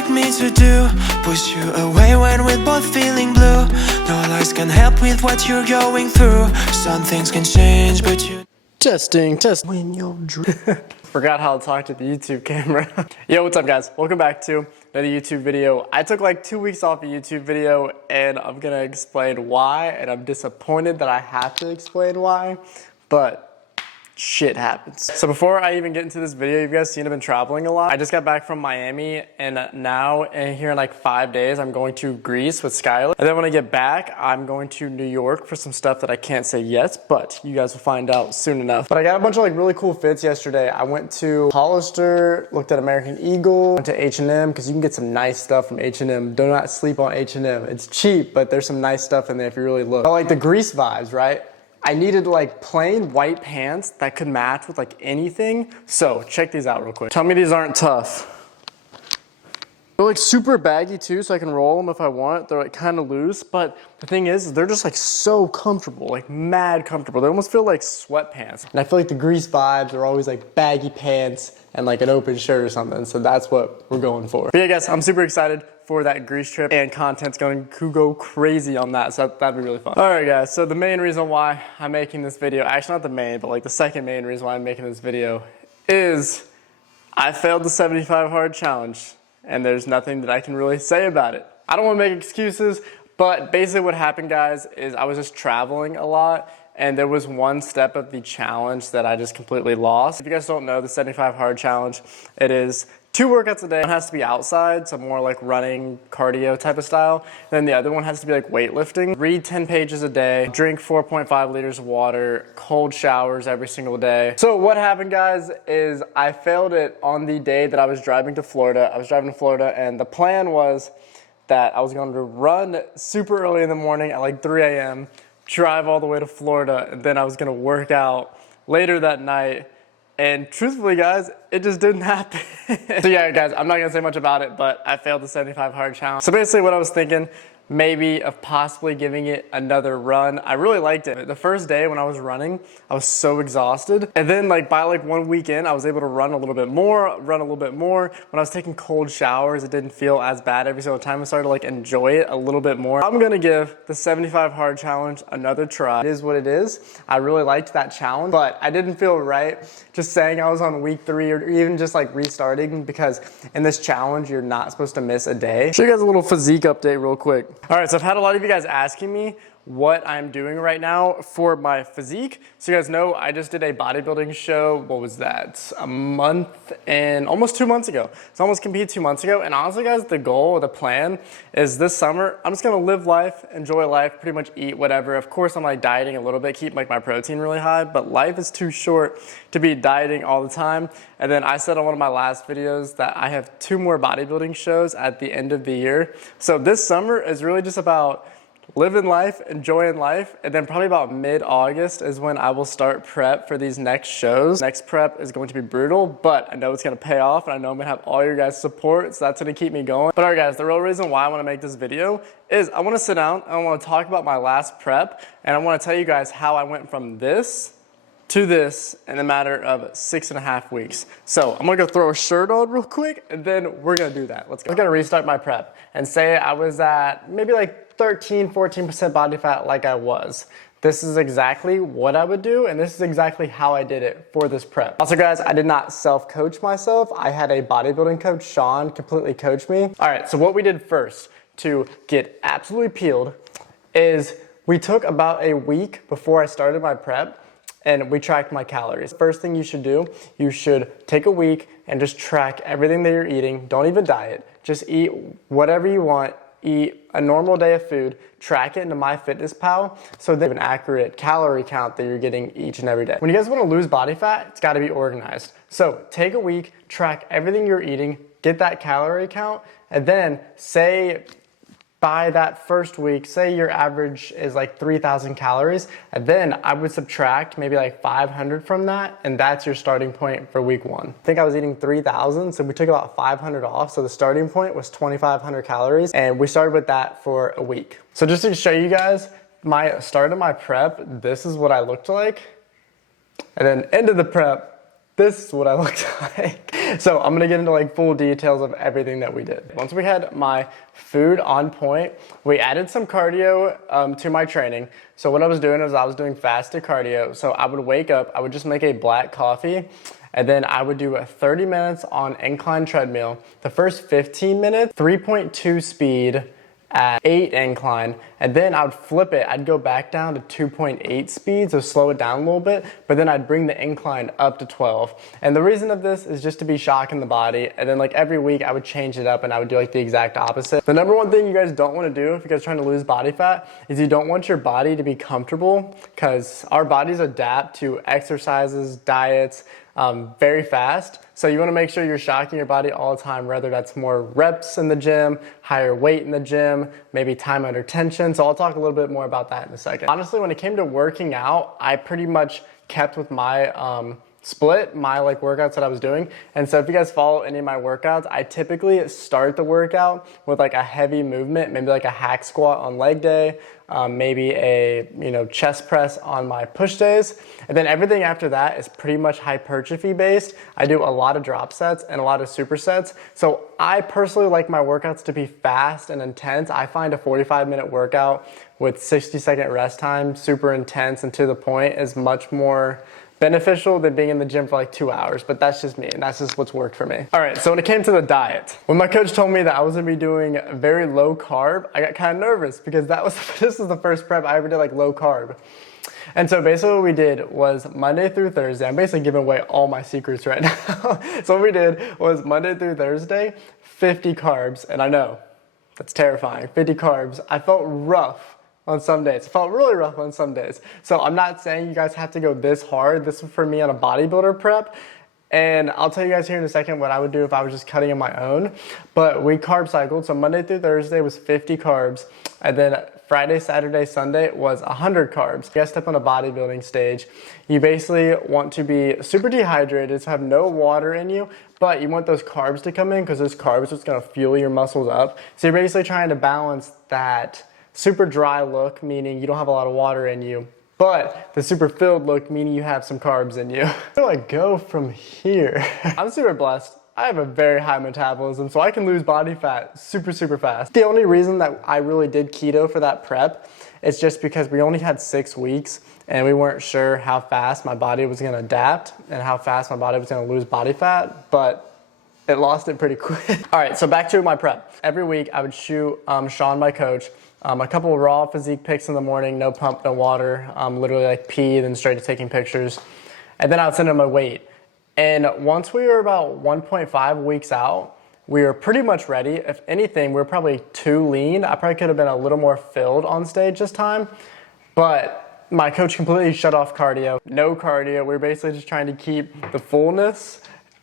expect me to do? Push you away when we're both feeling blue. No lies can help with what you're going through. Some things can change, but you... Testing. When you're Forgot how to talk to the YouTube camera. Yo, what's up guys? Welcome back to another YouTube video. I took like 2 weeks off a YouTube video and I'm gonna explain why, and I'm disappointed that I have to explain why, but shit happens. So before I even get into this video, you guys seen I've been traveling a lot. I just got back from Miami, and now here in like 5 days, I'm going to Greece with Skylar. And then when I get back, I'm going to New York for some stuff that I can't say yet, but you guys will find out soon enough. But I got a bunch of like really cool fits yesterday. I went to Hollister, looked at American Eagle, went to H&M, because you can get some nice stuff from H&M. Do not sleep on H&M. It's cheap, but there's some nice stuff in there if you really look. I like the Greece vibes, right? I needed like plain white pants that could match with like anything. So check these out real quick. Tell me these aren't tough. They're like super baggy too, so I can roll them if I want. They're like kind of loose, but the thing is, they're just like so comfortable, like mad comfortable. They almost feel like sweatpants. And I feel like the Grease vibes are always like baggy pants and like an open shirt or something. So that's what we're going for. But yeah guys, I'm super excited for that Greece trip, and content's going to go crazy on that, so that'd be really fun. All right guys, so the main reason why I'm making this video, actually not the main, but like the second main reason why I'm making this video is I failed the 75 hard challenge, and there's nothing that I can really say about it. I don't want to make excuses, but basically what happened guys is I was just traveling a lot, and there was one step of the challenge that I just completely lost. If you guys don't know, the 75 hard challenge, it is 2 workouts a day. One has to be outside, so more like running, cardio type of style. Then the other one has to be like weightlifting. Read 10 pages a day, drink 4.5 liters of water, cold showers every single day. So what happened guys is I failed it on the day that I was driving to Florida. I was driving to Florida, and the plan was that I was going to run super early in the morning at like 3 a.m., drive all the way to Florida, and then I was gonna work out later that night. And truthfully guys, it just didn't happen. So yeah guys, I'm not gonna say much about it, but I failed the 75 hard challenge. So basically what I was thinking, maybe of possibly giving it another run. I really liked it. The first day when I was running, I was so exhausted. And then like by like 1 weekend, I was able to run a little bit more. When I was taking cold showers, it didn't feel as bad every single time. I started to like enjoy it a little bit more. I'm gonna give the 75 hard challenge another try. It is what it is. I really liked that challenge, but I didn't feel right just saying I was on week 3 or even just like restarting, because in this challenge, you're not supposed to miss a day. Show you guys a little physique update real quick. All right, so I've had a lot of you guys asking me what I'm doing right now for my physique. So you guys know I just did a bodybuilding show, what was that? A month and almost 2 months ago. So I almost competed 2 months ago. And honestly guys, the goal or the plan is this summer, I'm just gonna live life, enjoy life, pretty much eat whatever. Of course, I'm like dieting a little bit, keep like my protein really high, but life is too short to be dieting all the time. And then I said on one of my last videos that I have 2 more bodybuilding shows at the end of the year. So this summer is really just about living life, enjoying life, and then probably about mid-August is when I will start prep for these next shows. Next prep is going to be brutal, but I know it's gonna pay off, and I know I'm gonna have all your guys' support, so that's gonna keep me going. But all right guys, the real reason why I wanna make this video is I wanna sit down, and I wanna talk about my last prep, and I wanna tell you guys how I went from this to this in a matter of 6.5 weeks. So I'm gonna go throw a shirt on real quick, and then we're gonna do that. Let's go. I'm gonna restart my prep and say I was at maybe like 13-14% body fat like I was. This is exactly what I would do, and this is exactly how I did it for this prep. Also guys, I did not self-coach myself. I had a bodybuilding coach, Sean, completely coach me. All right, so what we did first to get absolutely peeled is we took about a week before I started my prep, and we tracked my calories. First thing you should do, you should take a week and just track everything that you're eating. Don't even diet, just eat whatever you want. Eat a normal day of food, track it into MyFitnessPal, so they have an accurate calorie count that you're getting each and every day. When you guys want to lose body fat, it's got to be organized. So take a week, track everything you're eating, get that calorie count, and then say by that first week, say your average is like 3,000 calories, and then I would subtract maybe like 500 from that, and that's your starting point for week 1. I think I was eating 3,000, so we took about 500 off, so the starting point was 2,500 calories, and we started with that for a week. So just to show you guys, my start of my prep, this is what I looked like, and then end of the prep, this is what I looked like. So I'm gonna get into like full details of everything that we did. Once we had my food on point, we added some cardio to my training. So what I was doing is I was doing fasted cardio. So I would wake up, I would just make a black coffee, and then I would do 30 minutes on incline treadmill. The first 15 minutes, 3.2 speed at 8 incline, and then I would flip it. I'd go back down to 2.8 speed, so slow it down a little bit, but then I'd bring the incline up to 12. And the reason of this is just to be shocking the body, and then like every week I would change it up and I would do like the exact opposite. The number one thing you guys don't want to do if you guys are trying to lose body fat is you don't want your body to be comfortable, because our bodies adapt to exercises, diets, very fast. So you want to make sure you're shocking your body all the time, whether that's more reps in the gym, higher weight in the gym, maybe time under tension. So I'll talk a little bit more about that in a second. Honestly, when it came to working out, I pretty much kept with my split, my like workouts that I was doing. And so if you guys follow any of my workouts, I typically start the workout with like a heavy movement, maybe like a hack squat on leg day, maybe a chest press on my push days, and then everything after that is pretty much hypertrophy based. I do a lot of drop sets and a lot of supersets. So I personally like my workouts to be fast and intense. I find a 45-minute workout with 60-second rest time, super intense and to the point, is much more beneficial than being in the gym for like 2 hours, but that's just me, and that's just what's worked for me. All right, so when it came to the diet, when my coach told me that I was gonna be doing very low carb, I got kind of nervous because this was the first prep I ever did like low carb. And so basically what we did was Monday through Thursday, I'm basically giving away all my secrets right now. So what we did was Monday through Thursday, 50 carbs, and I know, that's terrifying, 50 carbs. I felt rough on some days. It felt really rough on some days. So I'm not saying you guys have to go this hard. This was for me on a bodybuilder prep. And I'll tell you guys here in a second what I would do if I was just cutting on my own. But we carb cycled. So Monday through Thursday was 50 carbs. And then Friday, Saturday, Sunday was 100 carbs. You guys step on a bodybuilding stage. You basically want to be super dehydrated, so have no water in you, but you want those carbs to come in because those carbs are just gonna fuel your muscles up. So you're basically trying to balance that super dry look, meaning you don't have a lot of water in you, but the super filled look, meaning you have some carbs in you. Where do I go from here? I'm super blessed. I have a very high metabolism, so I can lose body fat super, super fast. The only reason that I really did keto for that prep is just because we only had 6 weeks and we weren't sure how fast my body was gonna adapt and how fast my body was gonna lose body fat, but it lost it pretty quick. All right, so back to my prep. Every week I would shoot Sean, my coach, a couple of raw physique pics in the morning, no pump, no water, literally like pee, then straight to taking pictures. And then I would send him my weight. And once we were about 1.5 weeks out, we were pretty much ready. If anything, we were probably too lean. I probably could have been a little more filled on stage this time, but my coach completely shut off cardio. No cardio. We were basically just trying to keep the fullness,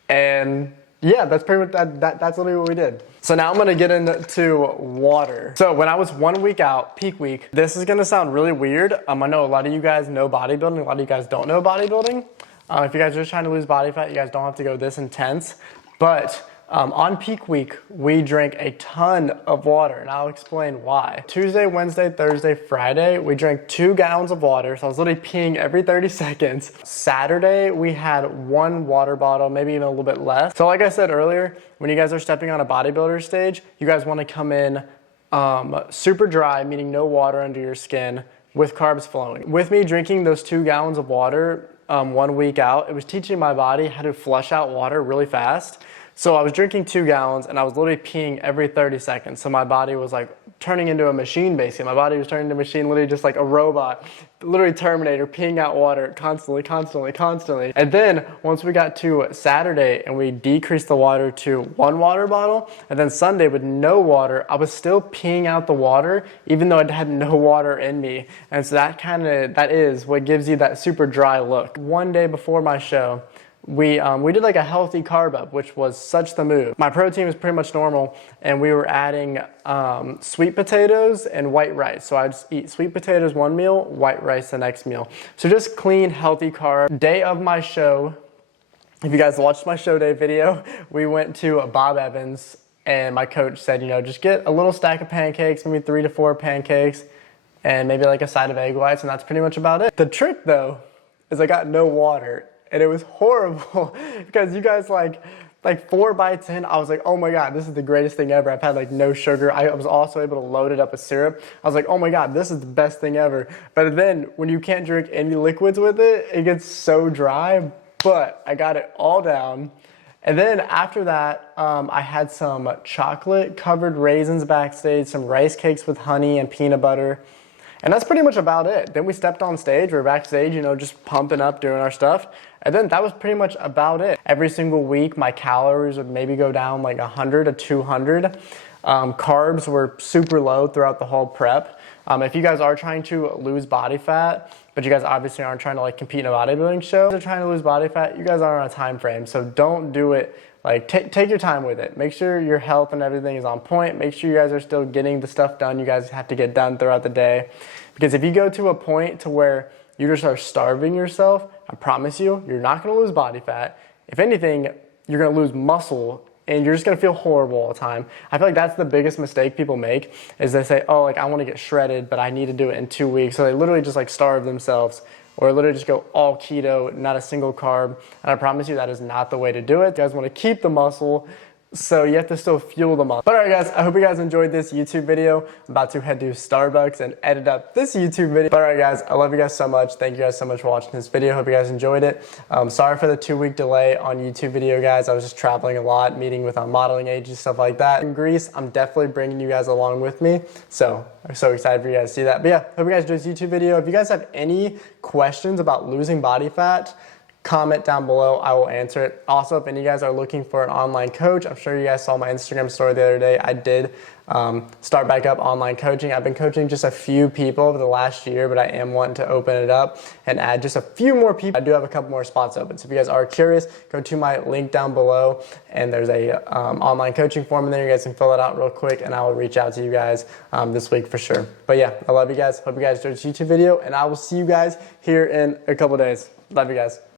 and yeah, that's pretty much that's literally what we did. So now I'm gonna get into water. So when I was 1 week out, peak week, this is gonna sound really weird. I know a lot of you guys know bodybuilding, a lot of you guys don't know bodybuilding. If you guys are just trying to lose body fat, you guys don't have to go this intense. But on peak week, we drank a ton of water, and I'll explain why. Tuesday, Wednesday, Thursday, Friday, we drank 2 gallons of water, so I was literally peeing every 30 seconds. Saturday, we had 1 water bottle, maybe even a little bit less. So like I said earlier, when you guys are stepping on a bodybuilder stage, you guys wanna come in super dry, meaning no water under your skin, with carbs flowing. With me drinking those 2 gallons of water 1 week out, it was teaching my body how to flush out water really fast. So I was drinking 2 gallons and I was literally peeing every 30 seconds. So my body was like turning into a machine basically. My body was turning into a machine, literally just like a robot, literally Terminator, peeing out water constantly, constantly, constantly. And then once we got to Saturday and we decreased the water to 1 water bottle, and then Sunday with no water, I was still peeing out the water even though I had no water in me. And so that is what gives you that super dry look. One day before my show, we did like a healthy carb up, which was such the move. My protein was pretty much normal, and we were adding sweet potatoes and white rice. So I'd eat sweet potatoes one meal, white rice the next meal. So just clean, healthy carb. Day of my show, if you guys watched my show day video, we went to Bob Evans, and my coach said, just get a little stack of pancakes, maybe 3 to 4 pancakes, and maybe like a side of egg whites, and that's pretty much about it. The trick though, is I got no water. and it was horrible because you guys like 4 bites in, I was like, oh my God, this is the greatest thing ever. I've had like no sugar. I was also able to load it up with syrup. I was like, oh my God, this is the best thing ever. But then when you can't drink any liquids with it, it gets so dry, but I got it all down. And then after that, I had some chocolate covered raisins backstage, some rice cakes with honey and peanut butter. And that's pretty much about it. Then we stepped on stage, we were backstage, you know, just pumping up, doing our stuff. And then that was pretty much about it. Every single week, my calories would maybe go down like 100 to 200. Carbs were super low throughout the whole prep. If you guys are trying to lose body fat, but you guys obviously aren't trying to like compete in a bodybuilding show, they're trying to lose body fat, you guys aren't on a time frame. So don't do it. Like, take your time with it. Make sure your health and everything is on point. Make sure you guys are still getting the stuff done you guys have to get done throughout the day. Because if you go to a point to where you just are starving yourself, I promise you, you're not going to lose body fat. If anything, you're going to lose muscle, and you're just going to feel horrible all the time. I feel like that's the biggest mistake people make, is they say, oh, like I want to get shredded, but I need to do it in 2 weeks. So they literally just like starve themselves, or literally just go all keto, not a single carb. And I promise you that is not the way to do it. You guys want to keep the muscle, so you have to still fuel the muscle. But all right guys, I hope you guys enjoyed this YouTube video. I'm about to head to Starbucks and edit up this YouTube video. But all right guys, I love you guys so much. Thank you guys so much for watching this video. Hope you guys enjoyed it. Sorry for the 2-week delay on YouTube video, guys. I was just traveling a lot, meeting with modeling agents, stuff like that. In Greece, I'm definitely bringing you guys along with me. So I'm so excited for you guys to see that. But yeah, hope you guys enjoyed this YouTube video. If you guys have any questions about losing body fat, comment down below, I will answer it. Also, if any of you guys are looking for an online coach, I'm sure you guys saw my Instagram story the other day. I did start back up online coaching. I've been coaching just a few people over the last year, but I am wanting to open it up and add just a few more people. I do have a couple more spots open. So if you guys are curious, go to my link down below, and there's a online coaching form in there. You guys can fill it out real quick, and I will reach out to you guys this week for sure. But yeah, I love you guys. Hope you guys enjoyed this YouTube video, and I will see you guys here in a couple days. Love you guys.